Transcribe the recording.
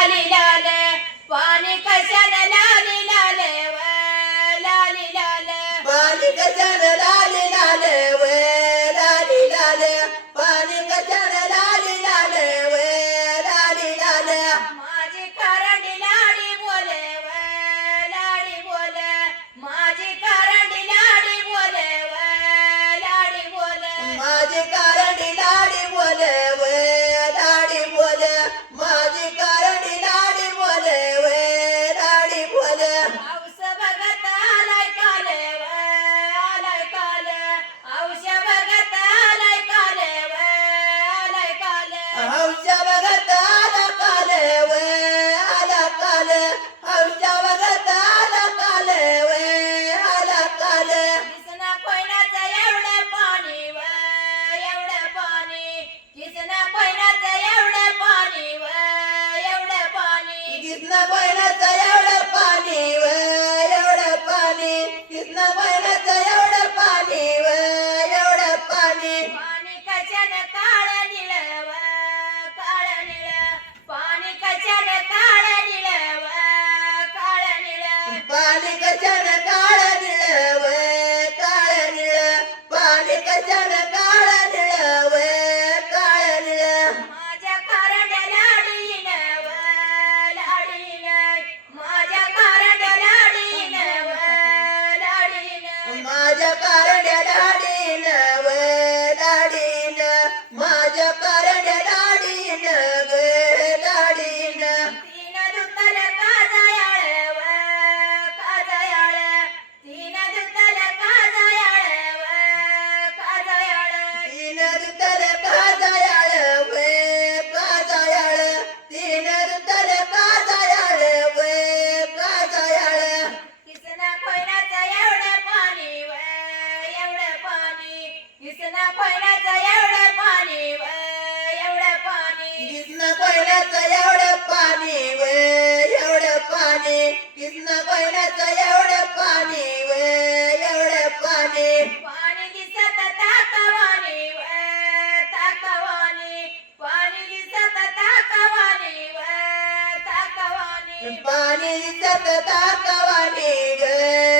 लाली लाल पाणी कशाने लाली लाल व लाली लाल पाणी कशान लाली लाल व लाली लाल पाणी कशान लाली लाल व लाली लाल माझी करंडी लाडी बोले व लाडी बोले माझी करंडी लाडी बोले व लाडी बोले माझी कारंडी लाडी बोले व लाडी बोले माझी कारंडी लाडी बोले व लाडी बोले औस बघत आलाय काले व आलाय काले औष बघत आलाय काले व आलाय काले हौशा बघत आला काले व आला काले हौशा बघत आला काले व आला काले किसना कोयनाचं एवढं पाणी व एवढं पाणी किसना कोयनाचं एवढं पाणी व एवढं पाणी कितना महिन्याचं एवढं पाणी व एवढं पाणी कितना महिन्याचं एवढं पाणी व एवढं पाणी पाणी कशाने काळ निळ व काळ निळ पाणी कशाने काळ निळ व काळ निळ पाणी कशान काळ निळ व काळ निळ पाणी कशान काळ निळ व काळ निळ माझ्या कारंड्या लाडीन व लाडीन माझ्या कारंड्या लाडीन व लाडीन माझ्या कारड्या लाडीन व लाडीन माझ्या कारड्या लाडीन ग लाडीन तीन दुतल काजयाळ व काजयाळ तीन दुतल काजयाळ व काजयाळ तीन रुतल काजयाळ व काजयाळ तीन रुतल काजयाळ व काजयाळ किसना कोयनाचं एवढं पाणी व एवढं पाणी किसना कोयनाचं एवढं पाणी व एवढं पाणी कितना कोयनाचं एवढं पाणी व एवढं पाणी कितना कोयनाचं एवढं पाणी व एवढं पाणी पाणी दिसत ताकवानी व ताकवानी पाणी दिसत ताकवानी व ताकवानी पाणी दिसत ताकवानी ग